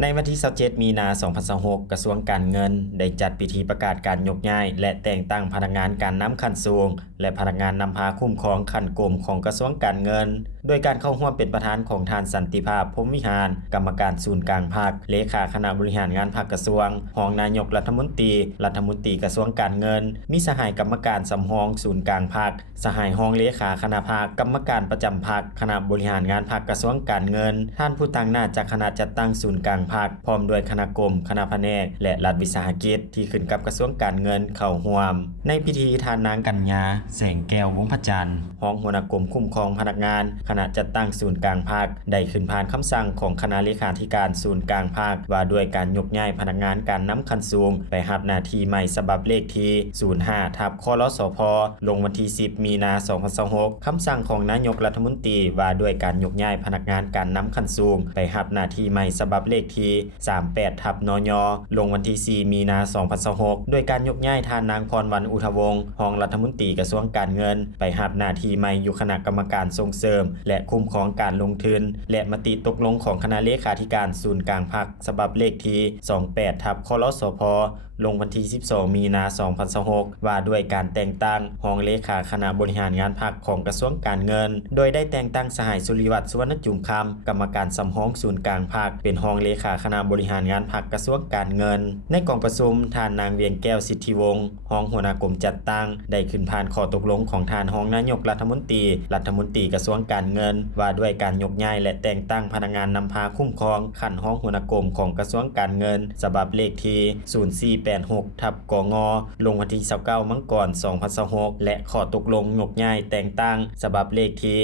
ในวันที่27มีนา2026กระทรวงการเงินได้จัดพิธีประกาศการยกย้ายและแต่งตั้งพนักงานการนำขั้นสูงและพนักงานนำพาคุ้มครองขั้นกรมของกระทรวงการเงินโดยการเข้าร่วมเป็นประธานของท่านสันติภาพพรหมวิหารกรรมการศูนย์กลางภาคเลขาคณะบริหารงานภาคกระทรวงรองนายกรัฐมนตรีกระทรวงการเงินมีสหายกรรมการสำรองศูนย์กลางภาคสหายรองเลขาคณะภาคกรรมการประจำภาคคณะบริหารงานภาคกระทรวงการเงินท่านผู้ตั้งหน้าจากคณะจัดตั้งศูนย์กลางภาคพร้อมด้วยคณะกรมคณะแผนกและรัฐวิสาหกิจที่ขึ้นกับกระทรวงการเงินเข้าร่วมในพิธีทานนางกัญญาแสงแก้ววงศ์พระจันทร์รองหัวหน้ากรมคุ้มครองพนักงานคณะจัดตั้งศูนย์กลางภาคได้ขึ้นผ่านคำสั่งของคณะเลขาธิการศูนย์กลางภาคว่าด้วยการยกย้ายพนักงานการนำขั้นสูงไปรับหน้าที่ใหม่ฉบับเลขที่05/คลสพลงวันที่10มีนา2026คำสั่งของนายกรัฐมนตรีว่าด้วยการยกย้ายพนักงานการนำขั้นสูงไปรับหน้าที่ใหม่ฉบับเลขที่38/นยลงวันที่4มีนา2026โดยการยกย้ายท่านนางพรวรรณอุทวงศ์รองรัฐมนตรีกระทรวงการเงินไปรับหน้าที่ใหม่อยู่คณะกรรมการส่งเสริมและคุ้มครองการลงทุนและมติตกลงของคณะเลขาธิการศูนย์กลางภาคฉบับเลขที่28/คลสพลงวันที่12มีนา2026ว่าด้วยการแต่งตั้งรองเลขาคณะบริหารงานภาคของกระทรวงการเงินโดยได้แต่งตั้งสหายสุริวัฒน์สุวรรณจุมคำกรรมการสำรองศูนย์กลางภาคเป็นรองเลขาคณะบริหารงานภาคกระทรวงการเงินในกองประชุมท่านนางเวียงแก้วสิทธิวงศ์รองหัวหน้ากรมจัดตั้งได้ขึ้นผ่านข้อตกลงของท่านรองนายกรัฐมนตรีกระทรวงการเงินว่าด้วยการยกย้ายและแต่งตั้งพนักงานนำพาคุ้มครองขั้นรองหัวหน้ากรมของกระทรวงการเงินฉบับเลขที่0486/กงลงวันที่29มังกร2026และข้อตกลงยกย้ายแต่งตั้งฉบับเลขที่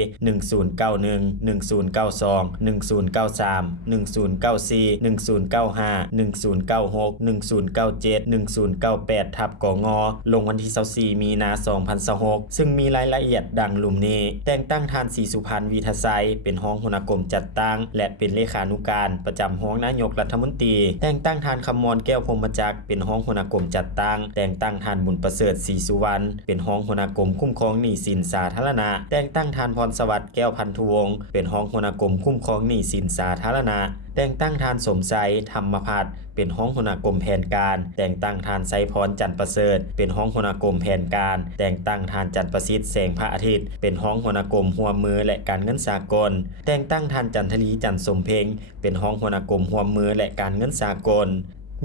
1091 1092 1093 1094 1095 1096 1097 1098/กงลงวันที่24มีนา2026ซึ่งมีรายละเอียดดังลุ่มนี้แต่งตั้งท่านศรีสุพรรณวีทไซเป็นรองหัวหน้ากรมจัดตั้งและเป็นเลขานุการประจำรองนายกรัฐมนตรีแต่งตั้งท่านคำมรแก้วพรหมจักรเป็นรองหัวหน้ากรมจัดตั้งแต่งตั้งท่านบุญประเสริฐศรีสุวรรณเป็นรองหัวหน้ากรมคุ้มครองหนี้สินสาธารณะแต่งตั้งท่านพรสวัสดิ์แก้วพันธุวงศ์เป็นรองหัวหน้ากรมคุ้มครองหนี้สินสาธารณะแต่งตั้งท่านสมไสธรรมพัฒน์เป็นรองหัวหน้ากรมแผนการแต่งตั้งท่านไสพรจันทร์ประเสริฐเป็นรองหัวหน้ากรมแผนการแต่งตั้งท่านจันทร์ประสิทธิ์แสงพระอาทิตย์เป็นรองหัวหน้ากรมร่วมมือและการเงินสากลแต่งตั้งท่านจันทลีจันทร์สมเพ็งเป็นรองหัวหน้ากรมร่วมมือและการเงินสากล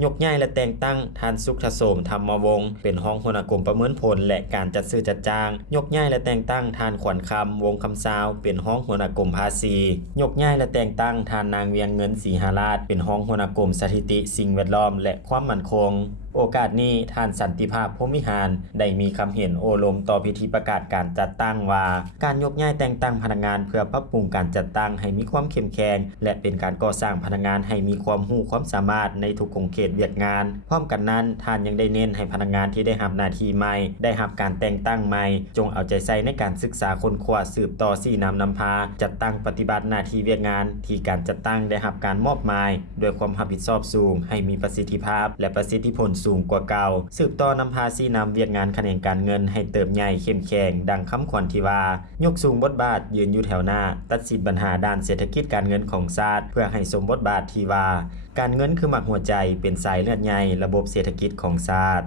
ยกย้ายและแต่งตั้งท่านสุขโสมธรรมวงศ์เป็นรองหัวหน้ากรมประเมินผลและการจัดซื้อจัดจ้างยกย้ายและแต่งตั้งท่านขวัญคำวงคำซาวเป็นรองหัวหน้ากรมภาษียกย้ายและแต่งตั้งท่านนางเวียงเงินศรีหาราชเป็นรองหัวหน้ากรมสถิติสิ่งแวดล้อมและความมั่นคงโอกาสนี้ท่านสันติภาพพรหมวิหารได้มีคำเห็นโอลมต่อพิธีประกาศการจัดตั้งว่าการยกย้ายแต่งตั้งพนักงานเพื่อปรับปรุงการจัดตั้งให้มีความเข้มแข็งและเป็นการก่อสร้างพนักงานให้มีความรู้ความสามารถในทุกของเขตเวียกงานพร้อมกันนั้นท่านยังได้เน้นให้พนักงานที่ได้รับหน้าที่ใหม่ได้รับการแต่งตั้งใหม่จงเอาใจใส่ในการศึกษาค้นคว้าสืบต่อสี่นำพาจัดตั้งปฏิบัติหน้าที่เวียกงานที่การจัดตั้งได้รับการมอบหมายด้วยความรับผิดชอบสูงให้มีประสิทธิภาพและประสิทธิผลสูงกว่าเก่าสืบต่อนำพาซี่นำเวียกงานแขนงการเงินให้เติบใหญ่เข้มแข็งดังคำขวัญที่ว่ายกสูงบทบาทยืนอยู่แถวหน้าตัดสินปัญหาด้านเศรษฐกิจการเงินของชาติเพื่อให้สมบทบาทที่ว่าการเงินคือหมักหัวใจเป็นสายเลือดใหญ่ระบบเศรษฐกิจของชาติ